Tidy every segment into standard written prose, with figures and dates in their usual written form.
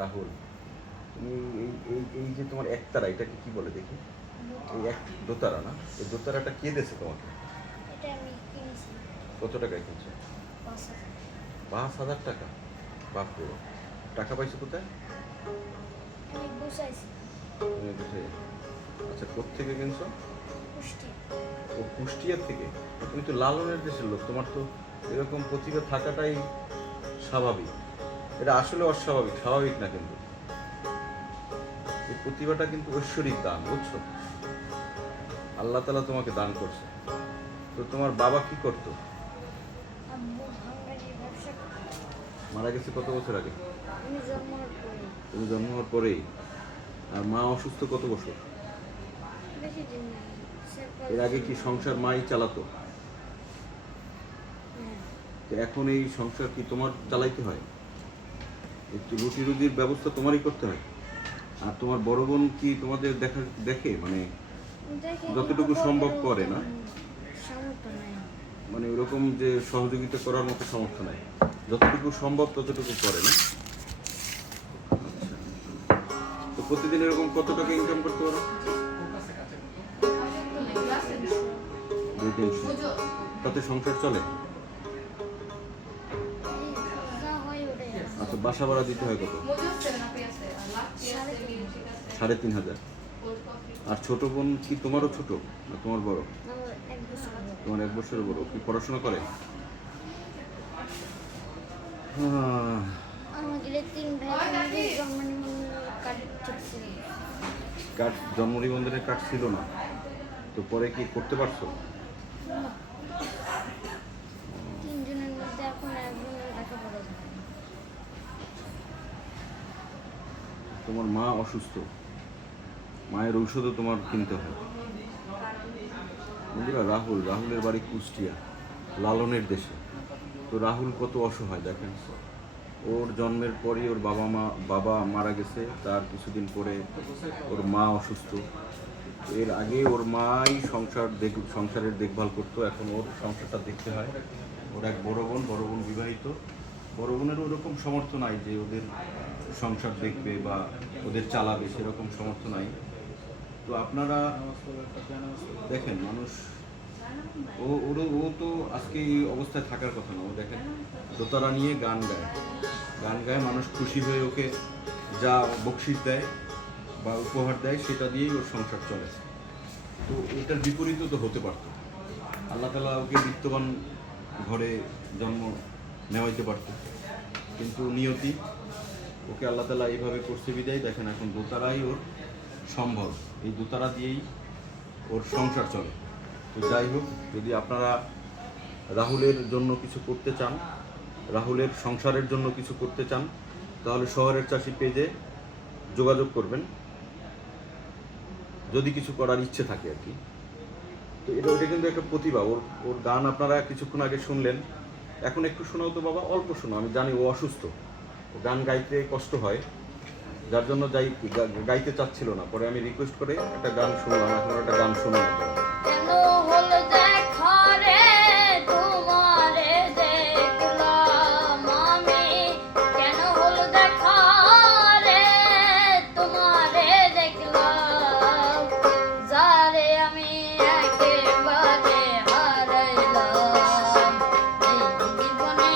রাহুল, তুমি এই এই এই যে তোমার একতারা, এটাকে কি বলে দেখি? এই এক দোতারা না? এই দোতারাটা কে দিয়েছে তোমাকে? এটা আমি কিনেছি কত টাকায় কিনছো? ৫,০০০। ৫,০০০ টাকা? বাপরে, টাকা পাইছো কোথায়? আমি বসাইছি তুমি বুঝে, আচ্ছা কোত্থেকে কিনছো? কুষ্টিয়া। ও কুষ্টিয়া থেকে? তুমি তো লালনের দেশের লোক, তোমার তো এরকম প্রতিভা থাকাটাই স্বাভাবিক। এটা আসলে অস্বাভাবিক, স্বাভাবিক না। কিন্তু এই প্রতিভাটা কিন্তু ঐশ্বরিক দান, বুঝছো? আল্লাহ তাআলা তোমাকে দান করছে। তো তোমার বাবা কি করতো? আব্বু ভাঙ্গারির ব্যবসা করতো। মারা গেছে কত বছর আগে? আমি জন্ম হওয়ার পরে। তুমি জন্ম হওয়ার পরেই? আর মা অসুস্থ কত বছর? বেশি দিন না, এর আগে কি সংসার মাই চালাতো? হ্যাঁ। তো এখন এই সংসার কি তোমার চালাইতে হয়? একটু রুটি রুজির ব্যবস্থা তোমারই করতে হয়? আর তোমার বড় বোন কি তোমাদের দেখে, মানে দেখে যতটুকু কিন্তু সম্ভব ওরকম করে না? সামর্থ্য নাই। মানে ওরকম যে সহযোগিতা করার মতো সামর্থ্য নাই, যতটুকু সম্ভব ততটুকু করে না? আচ্ছা, তো প্রতিদিন এরকম কত টাকা ইনকাম করতে পারো? 2-300। তাতে সংসার চলে? এই যা হয় ওটাই আছে। আচ্ছা, বাসা ভাড়া দিতে হয় কত? 3,500। আর ছোট বোন কি তোমারও ছোট না তোমার বড়? আমার 1 বছর হলো। তোমার 1 বছরের বড়। কি পড়াশোনা করে? আমাদের 3 ভাই বোনদের জন্ম নিবন্ধনের কার্ড ঠিক ছিল। কার্ড, জন্ম নিবন্ধনের কার্ড ছিল না? তো পরে কি করতে পারছো? না। 3 জনের মধ্যে এখন একজনের লেখাপড়া যায় না। তোমার মা অসুস্থ, মায়ের ঔষধও তোমার কিনতে হয়। বন্ধুরা, রাহুলের বাড়ি কুষ্টিয়া, লালনের দেশে। তো রাহুল কত অসহায় দেখেন। ওর জন্মের পরই ওর বাবা মারা গেছে, তার কিছুদিন পরে ওর মা অসুস্থ। এর আগে ওর মাই সংসারের দেখভাল করতো, এখন ওর সংসারটা দেখতে হয়। ওর এক বড় বোন বিবাহিত। বড় বোনেরও ওরকম সামর্থ্য নাই যে ওদের সংসার দেখবে বা ওদের চালাবে, সেরকম সামর্থ্য নাই। তো আপনারা দেখেন, মানুষ ও তো আজকে এই অবস্থায় থাকার কথা না। ও দেখেন দোতারা নিয়ে গান গায়, মানুষ খুশি হয়ে ওকে যা বকশিশ দেয় বা উপহার দেয় সেটা দিয়েই ওর সংসার চলে। তো এটার বিপরীতও তো হতে পারত। আল্লাহ তাআলা ওকে বিত্তবান ঘরে জন্ম নেওয়াইতে পারত, কিন্তু নিয়তি, ওকে আল্লাহ তাআলা এইভাবে করছে বিদায় দেখেন এখন দোতারাই ওর সম্ভব। এই দোতারা দিয়েই ওর সংসার চলে। তো যাই হোক, যদি আপনারা রাহুলের জন্য কিছু করতে চান, রাহুলের সংসারের জন্য কিছু করতে চান, তাহলে শহরের চাষি পেজে যোগাযোগ করবেন, যদি কিছু করার ইচ্ছে থাকে আর কি। তো ওটা কিন্তু একটা প্রতিভা। ওর গান আপনারা কিছুক্ষণ আগে শুনলেন। এখন একটু শোনাও তো বাবা, অল্প শোনো। আমি জানি ও অসুস্থ, ও গান গাইতে কষ্ট হয়, যার জন্য গাইতে চাচ্ছিল না। পরে আমি রিকোয়েস্ট করে একটা গান শুনলাম। এখন একটা গান শুনে না। কেন হলো দেখা রে তোমারে দেখলাম আমি, কেন হলো দেখা রে তোমারে দেখলাম, যারে আমি একেবারে হারাইলাম এই জীবনে,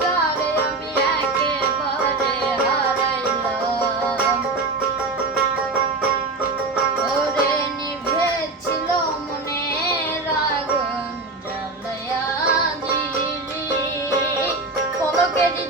যারে আমি একেবারে হারাইলাম। ওরে নিভেছিল মনের আগুন জ্বালায়া দিলি, পলকেরই